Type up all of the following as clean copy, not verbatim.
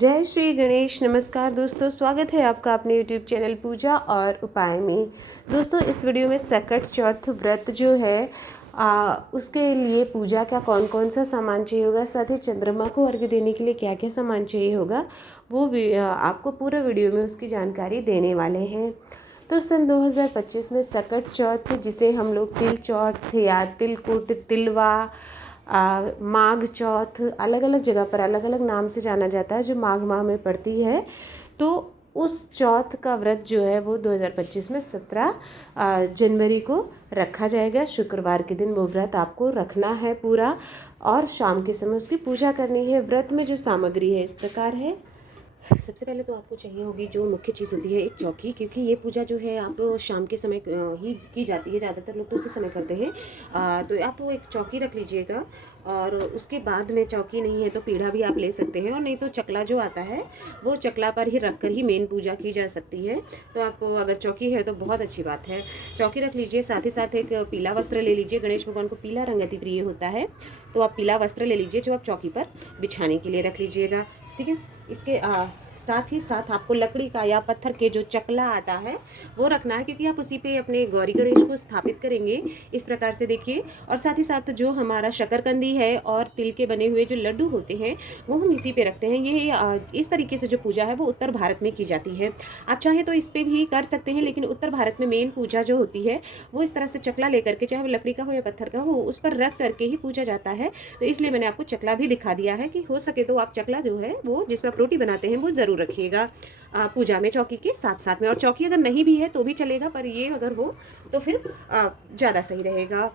जय श्री गणेश। नमस्कार दोस्तों, स्वागत है आपका अपने YouTube चैनल पूजा और उपाय में। दोस्तों, इस वीडियो में सकट चौथ व्रत जो है उसके लिए पूजा का कौन कौन सा सामान चाहिए होगा, साथ ही चंद्रमा को अर्घ्य देने के लिए क्या क्या सामान चाहिए होगा, वो भी आपको पूरा वीडियो में उसकी जानकारी देने वाले हैं। तो सन 2025 में सकट चौथ, जिसे हम लोग तिल चौथ या तिलकुट, तिलवा, माघ चौथ, अलग अलग जगह पर अलग अलग नाम से जाना जाता है, जो माघ माह में पड़ती है। तो उस चौथ का व्रत जो है वो 2025 में 17 जनवरी को रखा जाएगा। शुक्रवार के दिन वो व्रत आपको रखना है पूरा, और शाम के समय उसकी पूजा करनी है। व्रत में जो सामग्री है इस प्रकार है। सबसे पहले तो आपको चाहिए होगी जो मुख्य चीज़ होती है, एक चौकी, क्योंकि ये पूजा जो है आप शाम के समय ही की जाती है, ज़्यादातर लोग तो उसी समय करते हैं। तो आप वो एक चौकी रख लीजिएगा, और उसके बाद में चौकी नहीं है तो पीढ़ा भी आप ले सकते हैं, और नहीं तो चकला जो आता है वो चकला पर ही रख कर ही मेन पूजा की जा सकती है। तो आप अगर चौकी है तो बहुत अच्छी बात है, चौकी रख लीजिए। साथ ही साथ एक पीला वस्त्र ले लीजिए, गणेश भगवान को पीला रंग अति प्रिय होता है, तो आप पीला वस्त्र ले लीजिए जो आप चौकी पर बिछाने के लिए रख लीजिएगा। ठीक है। इसके साथ ही साथ आपको लकड़ी का या पत्थर के जो चकला आता है वो रखना है, क्योंकि आप उसी पे अपने गौरी गणेश को स्थापित करेंगे, इस प्रकार से देखिए। और साथ ही साथ जो हमारा शकरकंदी है और तिल के बने हुए जो लड्डू होते हैं वो हम इसी पे रखते हैं। ये इस तरीके से जो पूजा है वो उत्तर भारत में की जाती है। आप चाहें तो इस पर भी कर सकते हैं, लेकिन उत्तर भारत में मेन पूजा जो होती है वो इस तरह से चकला लेकर के, चाहे वो लकड़ी का हो या पत्थर का हो, उस पर रख करके ही पूजा जाता है। तो इसलिए मैंने आपको चकला भी दिखा दिया है कि हो सके तो आप चकला जो है वो जिसमें रोटी बनाते हैं वो ज़रूर रखिएगा पूजा में, चौकी के साथ साथ में। और चौकी अगर नहीं भी है तो भी चलेगा, पर ये अगर हो तो फिर ज़्यादा सही रहेगा।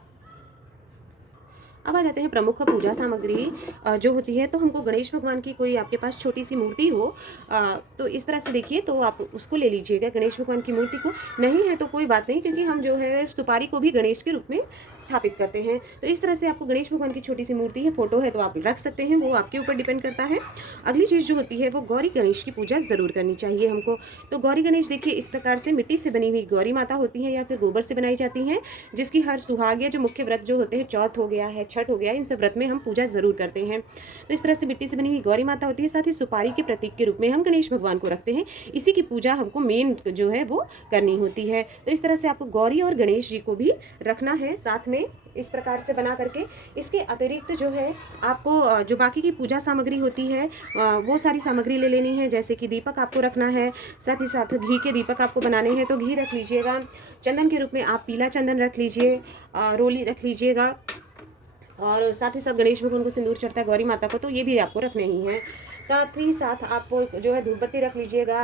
अब आ जाते हैं प्रमुख पूजा सामग्री जो होती है। तो हमको गणेश भगवान की कोई आपके पास छोटी सी मूर्ति हो, तो इस तरह से देखिए, तो आप उसको ले लीजिएगा, गणेश भगवान की मूर्ति को। नहीं है तो कोई बात नहीं, क्योंकि हम जो है सुपारी को भी गणेश के रूप में स्थापित करते हैं। तो इस तरह से आपको गणेश भगवान की छोटी सी मूर्ति है, फोटो है तो आप रख सकते हैं, वो आपके ऊपर डिपेंड करता है। अगली चीज़ जो होती है वो गौरी गणेश की पूजा ज़रूर करनी चाहिए हमको। तो गौरी गणेश देखिए इस प्रकार से मिट्टी से बनी हुई गौरी माता होती हैं, या फिर गोबर से बनाई जाती हैं, जिसकी हर सुहाग या जो मुख्य व्रत जो होते हैं, चौथ हो गया है, छठ हो गया, इन सब व्रत में हम पूजा जरूर करते हैं। तो इस तरह से मिट्टी से बनी हुई गौरी माता होती है। साथ ही सुपारी के प्रतीक के रूप में हम गणेश भगवान को रखते हैं, इसी की पूजा हमको मेन जो है वो करनी होती है। तो इस तरह से आपको गौरी और गणेश जी को भी रखना है साथ में, इस प्रकार से बना करके। इसके अतिरिक्त जो है आपको जो बाकी की पूजा सामग्री होती है वो सारी सामग्री ले लेनी है। जैसे कि दीपक आपको रखना है, साथ ही साथ घी के दीपक आपको बनाने हैं तो घी रख लीजिएगा। चंदन के रूप में आप पीला चंदन रख लीजिए, रोली रख लीजिएगा, और साथ ही साथ गणेश भगवान को सिंदूर चढ़ता है गौरी माता को, तो ये भी आपको रखने ही है। साथ ही साथ आप जो है धूप बत्ती रख लीजिएगा,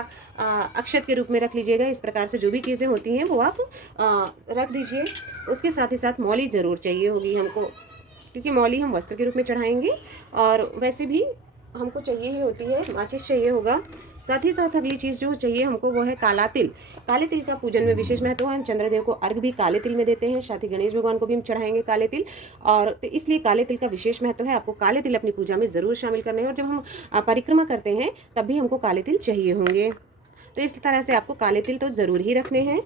अक्षत के रूप में रख लीजिएगा। इस प्रकार से जो भी चीज़ें होती हैं वो आप रख दीजिए। उसके साथ ही साथ मौली ज़रूर चाहिए होगी हमको, क्योंकि मौली हम वस्त्र के रूप में चढ़ाएंगे, और वैसे भी हमको चाहिए ही होती है, माचिस चाहिए होगा। साथ ही साथ अगली चीज़ जो चाहिए हमको वो है काला तिल। काले तिल का पूजन में विशेष महत्व है। हम चंद्रदेव को अर्घ भी काले तिल में देते हैं, साथ ही गणेश भगवान को भी हम चढ़ाएंगे काले तिल, और तो इसलिए काले तिल का विशेष महत्व है। आपको काले तिल अपनी पूजा में ज़रूर शामिल करने हैं, और जब हम परिक्रमा करते हैं तब भी हमको काले तिल चाहिए होंगे। तो इस तरह से आपको काले तिल तो ज़रूर ही रखने हैं।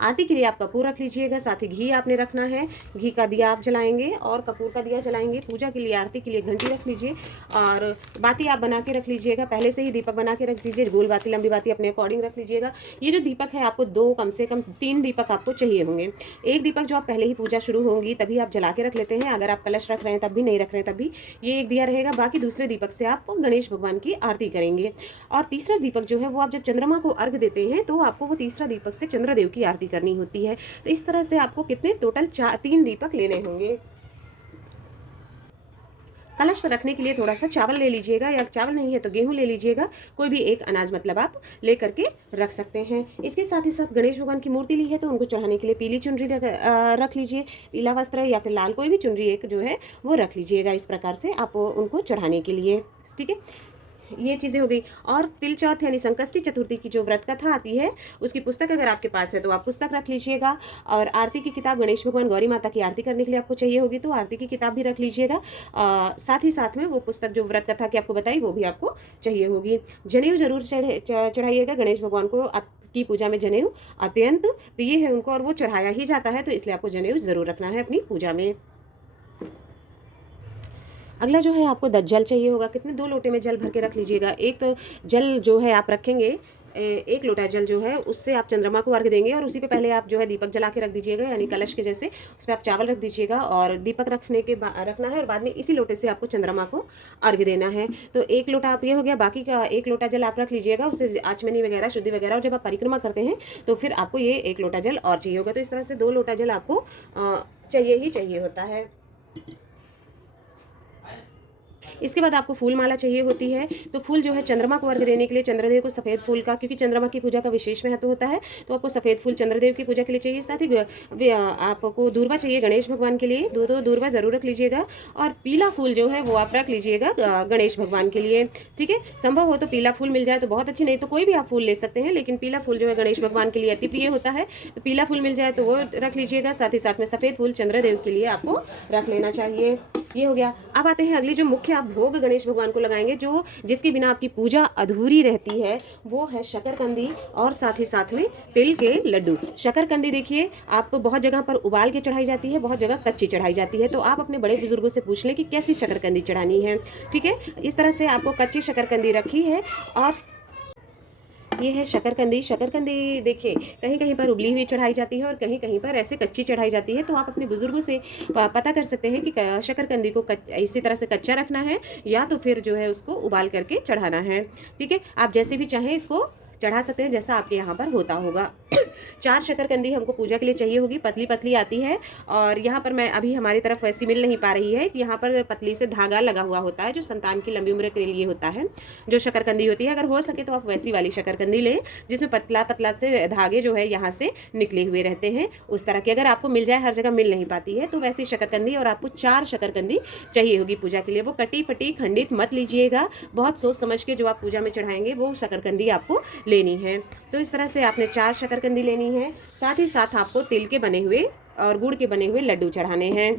आरती के लिए आप कपूर रख लीजिएगा, साथ ही घी आपने रखना है, घी का दिया आप जलाएंगे और कपूर का दिया जलाएंगे। पूजा के लिए आरती के लिए घंटी रख लीजिए, और बाती आप बना के रख लीजिएगा, पहले से ही दीपक बना के रख दीजिए। गोल बाती लंबी बाती अपने अकॉर्डिंग रख लीजिएगा। ये जो दीपक है आपको दो, कम से कम 3 दीपक आपको चाहिए होंगे। एक दीपक जो आप पहले ही पूजा शुरू होंगी तभी आप जला के रख लेते हैं, अगर आप कलश रख रहे हैं तब भी, नहीं रख रहे हैं तब भी, ये एक दिया रहेगा। बाकी दूसरे दीपक से आप गणेश भगवान की आरती करेंगे। और तीसरा दीपक जो है वो आप जब चंद्रमा को अर्घ देते हैं तो आपको वो तीसरा दीपक से चंद्रदेव की आरती करनी होती है। तो इस तरह से आपको कितने टोटल 3 दीपक लेने होंगे। कलश पर रखने के लिए थोड़ा सा चावल ले लीजिएगा, या चावल नहीं है तो गेहूं ले लीजिएगा, कोई भी एक अनाज मतलब आप ले करके रख सकते हैं। इसके साथ ही साथ गणेश भगवान की मूर्ति ली है तो उनको चढ़ाने के लिए पीली चुनरी रख लीजिए, पीला वस्त्र या फिर लाल कोई भी चुनरी एक जो है वो रख लीजिएगा। इस प्रकार से आप उनको चढ़ाने के लिए, ठीक है। ये चीज़ें हो गई। और तिल चौथ यानी संकष्टी चतुर्थी की जो व्रत कथा आती है उसकी पुस्तक अगर आपके पास है तो आप पुस्तक रख लीजिएगा। और आरती की किताब, गणेश भगवान गौरी माता की आरती करने के लिए आपको चाहिए होगी तो आरती की किताब भी रख लीजिएगा। साथ ही साथ में वो पुस्तक जो व्रत कथा की आपको बताई वो भी आपको चाहिए होगी। जनेऊ जरूर चढ़ाइएगा गणेश भगवान को। की पूजा में जनेऊ अत्यंत प्रिय है उनको, और वो चढ़ाया ही जाता है, तो इसलिए आपको जनेऊ जरूर रखना है अपनी पूजा में। अगला जो है आपको जल चाहिए होगा। कितने 2 लोटे में जल भर के रख लीजिएगा। एक तो जल जो है आप रखेंगे, 1 लोटा जल जो है उससे आप चंद्रमा को अर्घ देंगे और उसी पे पहले आप जो है दीपक जला के रख दीजिएगा, यानी कलश के जैसे उस पर आप चावल रख दीजिएगा और दीपक रखना है और बाद में इसी लोटे से आपको चंद्रमा को अर्घ देना है। तो 1 लोटा आप ये हो गया, बाकी का 1 लोटा जल आप रख लीजिएगा, उससे आचमनी वगैरह शुद्धि वगैरह, और जब आप परिक्रमा करते हैं तो फिर आपको ये 1 लोटा जल और चाहिए होगा। तो इस तरह से 2 लोटा जल आपको चाहिए ही चाहिए होता है। इसके बाद आपको फूल माला चाहिए होती है। तो फूल जो है चंद्रमा को अर्घ देने के लिए चंद्रदेव को सफ़ेद फूल का, क्योंकि चंद्रमा की पूजा का विशेष महत्व होता है, तो आपको सफ़ेद फूल चंद्रदेव की पूजा के लिए चाहिए। साथ ही आपको दूर्वा चाहिए गणेश भगवान के लिए, 2 दूर्वा ज़रूर रख लीजिएगा। और पीला फूल जो है वो आप रख लीजिएगा गणेश भगवान के लिए, ठीक है। संभव हो तो पीला फूल मिल जाए तो बहुत अच्छी, नहीं तो कोई भी आप फूल ले सकते हैं, लेकिन पीला फूल जो है गणेश भगवान के लिए अति प्रिय होता है, तो पीला फूल मिल जाए तो वो रख लीजिएगा। साथ ही साथ में सफ़ेद फूल चंद्रदेव के लिए आपको रख लेना चाहिए। ये हो गया। अब आते हैं अगली जो मुख्य आप भोग गणेश भगवान को लगाएंगे, जो जिसके बिना आपकी पूजा अधूरी रहती है, वो है शकरकंदी और साथ ही साथ में तिल के लड्डू। शकरकंदी देखिए आप बहुत जगह पर उबाल के चढ़ाई जाती है, बहुत जगह कच्ची चढ़ाई जाती है, तो आप अपने बड़े बुजुर्गों से पूछ लें कि कैसी शकरकंदी चढ़ानी है, ठीक है। इस तरह से आपको कच्ची शकरकंदी रखी है और ये है शकरकंदी। शकरकंदी देखिए कहीं कहीं पर उबली हुई चढ़ाई जाती है और कहीं कहीं पर ऐसे कच्ची चढ़ाई जाती है, तो आप अपने बुजुर्गों से पता कर सकते हैं कि शकरकंदी को इसी तरह से कच्चा रखना है या तो फिर जो है उसको उबाल करके चढ़ाना है, ठीक है। आप जैसे भी चाहें इसको चढ़ा सकते हैं, जैसा आपके यहाँ पर होता होगा। 4 शकरकंदी हमको पूजा के लिए चाहिए होगी, पतली पतली आती है और यहाँ पर मैं अभी हमारी तरफ वैसी मिल नहीं पा रही है, यहाँ पर पतली से धागा लगा हुआ होता है जो संतान की लंबी उम्र के लिए होता है, जो शकरकंदी होती है। अगर हो सके तो आप वैसी वाली शकरकंदी लें जिसमें पतला पतला से धागे जो है यहाँ से निकले हुए रहते हैं, उस तरह की अगर आपको मिल जाए, हर जगह मिल नहीं पाती है, तो वैसी शकरकंदी। और आपको 4 शकरकंदी चाहिए होगी पूजा के लिए। वो कटी पटी खंडित मत लीजिएगा, बहुत सोच समझ के जो आप पूजा में चढ़ाएंगे वो शकरकंदी आपको लेनी है। तो इस तरह से आपने 4 शकरकंदी लेनी है। साथ ही साथ आपको तिल के बने हुए और गुड़ के बने हुए लड्डू चढ़ाने हैं,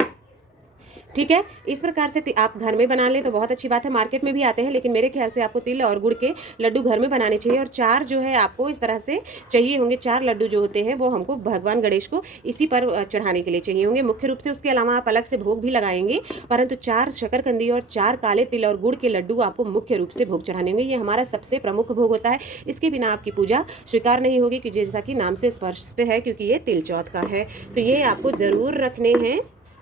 ठीक है। इस प्रकार से आप घर में बना लें तो बहुत अच्छी बात है, मार्केट में भी आते हैं, लेकिन मेरे ख्याल से आपको तिल और गुड़ के लड्डू घर में बनाने चाहिए। और 4 जो है आपको इस तरह से चाहिए होंगे, 4 लड्डू जो होते हैं वो हमको भगवान गणेश को इसी पर चढ़ाने के लिए चाहिए होंगे मुख्य रूप से। उसके अलावा आप अलग से भोग भी लगाएंगे, परंतु 4 शकरकंदी और 4 काले तिल और गुड़ के लड्डू आपको मुख्य रूप से भोग चढ़ाने होंगे। ये हमारा सबसे प्रमुख भोग होता है, इसके बिना आपकी पूजा स्वीकार नहीं होगी, कि जैसा कि नाम से स्पष्ट है, क्योंकि ये तिल चौथ का है। तो ये आपको ज़रूर रखने हैं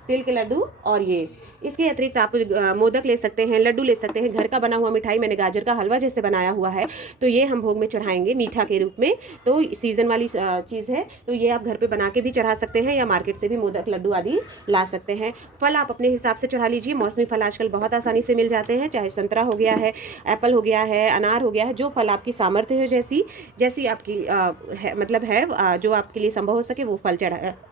तिल के लड्डू। और ये इसके अतिरिक्त आप मोदक ले सकते हैं, लड्डू ले सकते हैं, घर का बना हुआ मिठाई, मैंने गाजर का हलवा जैसे बनाया हुआ है, तो ये हम भोग में चढ़ाएंगे मीठा के रूप में। तो सीज़न वाली चीज़ है, तो ये आप घर पे बना के भी चढ़ा सकते हैं या मार्केट से भी मोदक लड्डू आदि ला सकते हैं। फल आप अपने हिसाब से चढ़ा लीजिए, मौसमी फल आजकल बहुत आसानी से मिल जाते हैं, चाहे संतरा हो गया है, एप्पल हो गया है, अनार हो गया है, जो फल आपकी सामर्थ्य है, जैसी आपकी मतलब है, जो आपके लिए संभव हो सके वो फल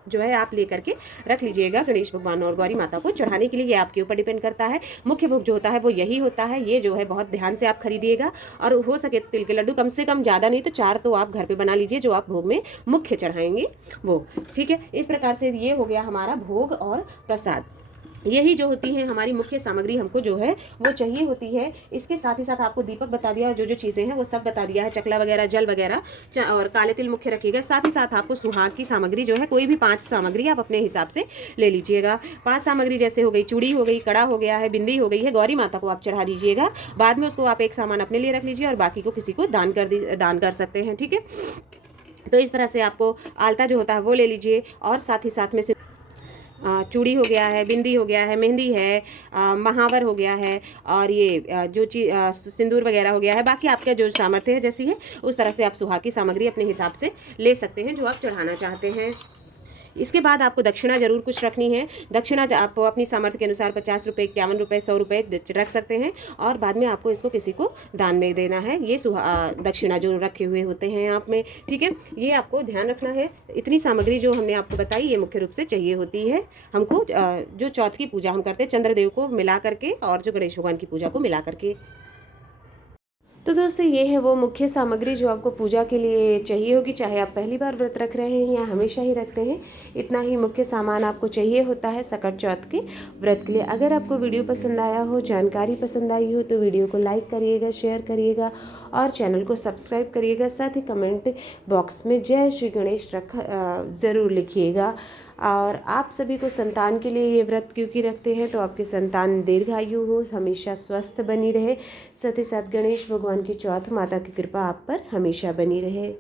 जो है आप ले करके रख लीजिएगा गणेश भगवान और गौरी माता को चढ़ाने के लिए। ये आपके ऊपर डिपेंड करता है। मुख्य भोग जो होता है वो यही होता है, ये जो है बहुत ध्यान से आप खरीदिएगा। और हो सके तिल के लड्डू कम से कम, ज़्यादा नहीं तो 4 तो आप घर पे बना लीजिए, जो आप भोग में मुख्य चढ़ाएंगे वो, ठीक है। इस प्रकार से ये हो गया हमारा भोग और प्रसाद। यही जो होती है हमारी मुख्य सामग्री, हमको जो है वो चाहिए होती है। इसके साथ ही साथ आपको दीपक बता दिया और जो जो चीज़ें हैं वो सब बता दिया है, चकला वगैरह, जल वगैरह और काले तिल मुख्य रखिएगा। साथ ही साथ आपको सुहाग की सामग्री जो है, कोई भी 5 सामग्री आप अपने हिसाब से ले लीजिएगा। 5 सामग्री जैसे हो गई, चूड़ी हो गई, कड़ा हो गया है, बिंदी हो गई है, गौरी माता को आप चढ़ा दीजिएगा। बाद में उसको आप एक सामान अपने लिए रख लीजिए और बाकी को किसी को दान कर सकते हैं, ठीक है। तो इस तरह से आपको आलता जो होता है वो ले लीजिए और साथ ही साथ में चूड़ी हो गया है, बिंदी हो गया है, मेहंदी है, महावर हो गया है और ये जो चीज़ सिंदूर वगैरह हो गया है। बाकी आपका जो सामर्थ्य है जैसी है उस तरह से आप सुहाग की सामग्री अपने हिसाब से ले सकते हैं जो आप चढ़ाना चाहते हैं। इसके बाद आपको दक्षिणा जरूर कुछ रखनी है। दक्षिणा आप अपनी सामर्थ्य के अनुसार 50 रुपये, 51 रुपये, 100 रुपये रख सकते हैं और बाद में आपको इसको किसी को दान में देना है। ये दक्षिणा जो रखे हुए होते हैं आप में, ठीक है, ये आपको ध्यान रखना है। इतनी सामग्री जो हमने आपको बताई ये मुख्य रूप से चाहिए होती है हमको, जो चौथ की पूजा हम करते हैं चंद्रदेव को मिला करके और जो गणेश भगवान की पूजा को मिला करके। तो दोस्तों ये है वो मुख्य सामग्री जो आपको पूजा के लिए चाहिए होगी, चाहे आप पहली बार व्रत रख रहे हैं या हमेशा ही रखते हैं। इतना ही मुख्य सामान आपको चाहिए होता है सकट चौथ के व्रत के लिए। अगर आपको वीडियो पसंद आया हो, जानकारी पसंद आई हो, तो वीडियो को लाइक करिएगा, शेयर करिएगा और चैनल को सब्सक्राइब करिएगा। साथ ही कमेंट बॉक्स में जय श्री गणेश ज़रूर लिखिएगा। और आप सभी को संतान के लिए ये व्रत क्योंकि रखते हैं तो आपकी संतान दीर्घायु हो, हमेशा स्वस्थ बनी रहे। साथ ही साथ गणेश भगवान की चौथ माता की कृपा आप पर हमेशा बनी रहे।